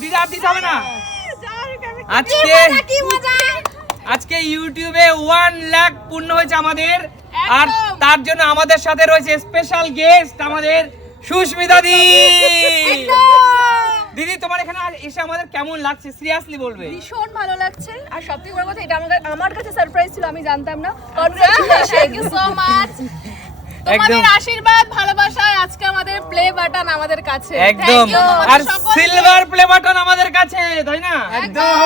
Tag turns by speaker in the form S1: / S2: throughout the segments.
S1: দিদি আর দিতে হবে না। আজকে আজকে ইউটিউবে ওয়ান লাখ পূর্ণ হয়েছে আমাদের। আর তার জন্য আমাদের সাথে রয়েছে স্পেশাল গেস্ট আমাদের সুস্মিতা দি। দিদি তোমার এখানে আর এসে আমাদের কেমন লাগছে? সিরিয়াসলি বলবে।
S2: ভীষণ ভালো লাগছে। আর সবথেকে বড় কথা এটা আমার আমার কাছে সারপ্রাইজ ছিল আমি জানতাম না।
S3: থ্যাংক ইউ সো মাচ
S1: একদম।
S3: আশীর্বাদ ভালোবাসায় আজকে আমাদের প্লে বাটন আমাদের কাছে।
S1: একদম। আর সিলভার প্লে বাটন আমাদের কাছে তাই না?
S3: একদম।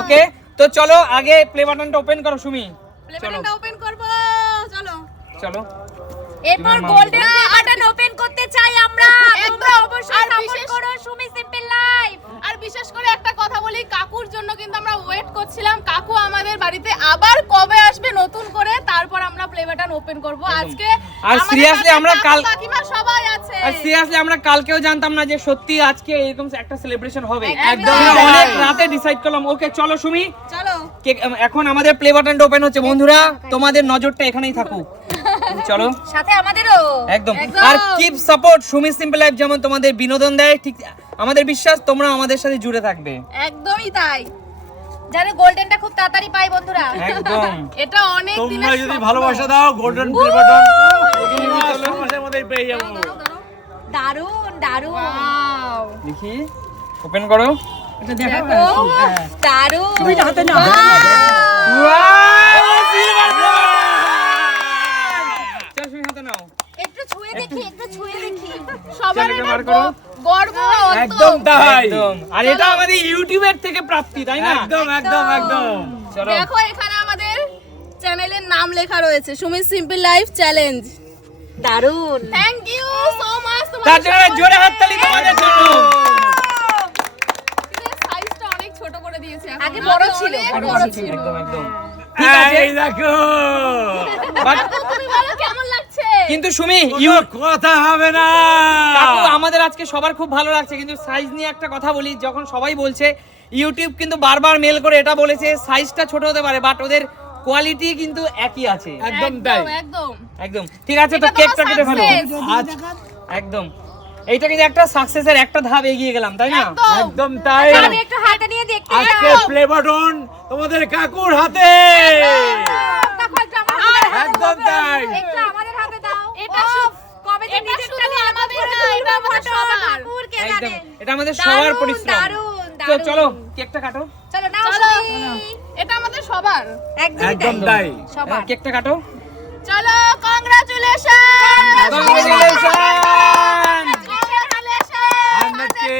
S1: ওকে তো চলো আগে প্লে বাটনটা ওপেন করো সুমি।
S3: প্লে বাটনটা ওপেন করব চলো।
S1: চলো।
S2: এরপর গোল্ডেন বাটন ওপেন করতে চাই আমরা। তোমরা অবশ্যই সাপোর্ট করো সুমি সিম্পল লাইফ
S3: আর বিশেষ করে একটা কথা বলি কাকুর জন্য কিন্তু আমরা ওয়েট করছিলাম। কাকু আমাদের বাড়িতে আবার কবে আসবে নতুন করে তারপর বাটন ওপেন করব। আজকে
S1: আর
S3: সাথে
S1: আমরা কাল-
S3: কাকিমা সবাই আছে।
S1: আর সিরিয়াসলি আমরা কালকেও জানতাম না যে সত্যি আজকে এরকম একটা সেলিব্রেশন হবে।
S3: একদম।
S1: অনেক রাতে ডিসাইড করলাম। ওকে চলো সুমি।
S3: চলো।
S1: এখন আমাদের প্লে বাটনটা ওপেন হচ্ছে। বন্ধুরা তোমাদের নজরটা এখানেই থাকুক। চলো।
S2: সাথে আমাদেরও।
S1: একদম।
S3: একদম।
S1: আর keep support Sumi simple life যেমন তোমাদের বিনোদন দেয় ঠিক আমাদের বিশ্বাস তোমরা আমাদের সাথে জুড়ে থাকবে।
S3: একদমই তাই।
S2: যারা গোল্ডেনটা খুব তাড়াতাড়ি পাই বন্ধুরা।
S1: একদম।
S3: এটা অনেক
S4: তোমরা যদি। ভালোবাসা দাও গোল্ডেন প্লে বাটন মাসের মধ্যেই পেয়ে যাব।
S2: দারুণ
S3: দারুণ!
S1: দেখি ওপেন করো।
S3: দেখো।
S2: দারুণ
S1: চল সুমি হাতে নাও
S2: একটু ছুঁয়ে দেখি একটু ছুঁয়ে দেখি
S3: সবার এটা গর্ব
S4: একদম তাই।
S1: একদম। আর এটা আমাদের ইউটিউবের থেকে প্রাপ্তি তাই না?
S4: একদম একদম একদম।
S1: চলো।
S3: দেখো এখানে আমাদের চ্যানেলের নাম লেখা রয়েছে সুমিত সিম্পল লাইফ চ্যালেঞ্জ।
S2: দারুণ
S3: থ্যাংক ইউ সো মাচ
S1: তার জন্য জোরে হাততালি তোমাদের জন্য।
S3: সাইজটা অনেক ছোট করে দিয়েছে
S2: আগে বড় ছিল, বড় ছিল।
S3: ছিল।
S1: একদম একদম। ঠিক আছে
S4: এই দেখো
S1: বাট
S3: তুমি বলো কেমন লাগছে
S1: কিন্তু সুমি ইউ
S4: কথা হবে না।
S1: কাকু আমাদের আজকে সবার খুব ভালো লাগছে কিন্তু সাইজ নিয়ে একটা কথা বলি যখন সবাই বলছে ইউটিউব কিন্তু বারবার মেল করে এটা বলেছে সাইজটা ছোট হতে পারে বাট ওদের কোয়ালিটি কিন্তু একই আছে।
S4: একদম তাই।
S3: একদম।
S1: একদম। ঠিক আছে তো কেকটা কেটে ফেলো।
S4: আজ
S1: একদম। এইটা কিন্তু একটা সাকসেসের একটা ধাপ এগিয়ে গেলাম তাই না?
S3: একদম।
S4: একদম তাই।
S2: আমি একটু হাতে নিয়ে দেখতে
S4: আজকে প্লে বাটন তোমাদের কাকুর হাতে
S2: দেখো একটু আমার হাতে দাও।
S4: একদম তাই
S2: একটু আমাদের হাতে দাও
S3: এটা
S2: উফ,
S3: শু-
S2: কবে যে
S3: এটা
S2: নিজেরটা
S3: শুধু
S2: নিয়ে
S3: আমাদের
S2: করে
S3: না,
S2: তুলবো
S3: এটা আমাদের
S2: photo,
S3: সবার।
S2: ঠাকুর কে
S1: একদম
S2: জানে।
S1: এটা আমাদের সবার পরিশ্রম। তো চলো কেকটা কাটো।
S2: চলো নাও
S3: চলো। এটা আমাদের সবার।
S4: একদম
S2: তাই। সবার।
S1: কেকটা কাটো।
S3: চলো কংগ্রাচুলেশন
S1: Congratulations!
S4: হান্ড্রেড কে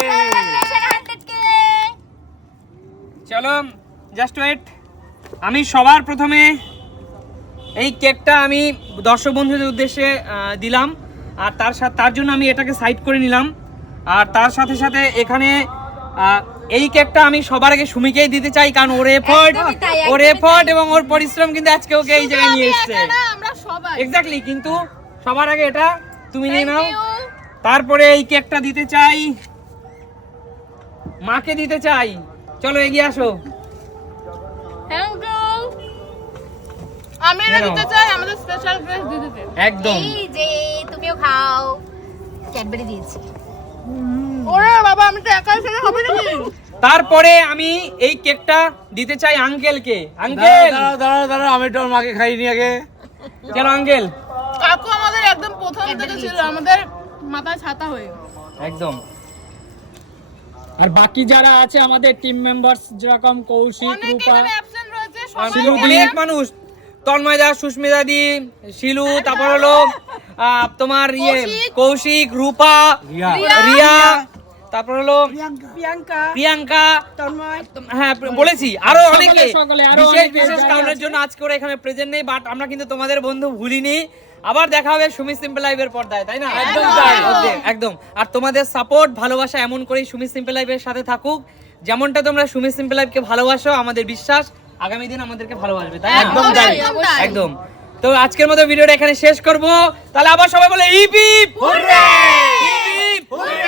S1: চলো জাস্ট ওয়েট আমি সবার প্রথমে এই কেকটা আমি দর্শক বন্ধুদের উদ্দেশ্যে দিলাম। আর তার সাথে তার জন্য আমি এটাকে সাইড করে নিলাম। আর তার সাথে সাথে এখানে এই কেকটা আমি সবার আগে সুমিকেই দিতে চাই কারণ ওর এফর্ট ওর এফর্ট এবং ওর পরিশ্রম কিন্তু আজকে ওকে এই জায়গায় নিয়ে এসেছে। এক্স্যাক্টলি কিন্তু সবার আগে এটা তুমি নিয়ে নাও। তারপরে এই কেকটা দিতে চাই মাকে দিতে চাই। চলো এগিয়ে আসো.
S3: আমি এটা দিতে চাই আমাদের স্পেশাল গ্রেস দিদিতে
S1: একদম।
S2: এই যে তুমিও খাও। ক্যাডবেরি দিয়েছি।
S3: ওরে বাবা আমি তো একাই ফেলে হবে নাকি?
S1: তারপরে আমি এই কেকটা দিতে চাই আঙ্কেলকে। আঙ্কেল!
S4: দাঁড়াও দাঁড়াও দাঁড়াও আমি তোর মাকে খাইনি আগে।
S1: কেন আঙ্কেল?
S3: কাকু আমাদের একদম প্রথম থেকে ছিল আমাদের মাথায় ছাতা হয়ে
S1: একদম।
S5: আর বাকি যারা আছে আমাদের টিম মেম্বার্স যেরকম কৌশিক রূপা
S1: অনেক মানুষ তন্ময় দা সুস্মিতা দি শিলু তারপর হলো আহ, তোমার ইয়ে
S3: কৌশিক।
S1: রূপা
S4: রিয়া।
S1: তারপর হলো প্রিয়াঙ্কা। হ্যাঁ বলেছি আরও অনেকে। বিশেষ বিশেষ কারণের জন্য আজকে ওরা এখানে প্রেজেন্ট নেই বাট আমরা কিন্তু তোমাদের বন্ধু ভুলিনি। আবার দেখা হবে সুমি সিম্পল লাইভ লাইভের পর্দায় তাই না?
S4: একদম তাই।
S1: একদম, আর তোমাদের সাপোর্ট ভালোবাসা এমন করেই সুমি সিম্পল লাইভের সাথে থাকুক। যেমনটা তোমরা সুমি সিম্পল লাইভকে ভালোবাসো আমাদের বিশ্বাস আগামী দিন আমাদেরকে ভালোবাসবে তাই
S4: একদম তাই।
S3: একদম তাই।
S1: একদম। তো আজকের মতো ভিডিওটা এখানে শেষ করব। তাহলে আবার সবাই বলে ইপ ইপ ইপ ইপ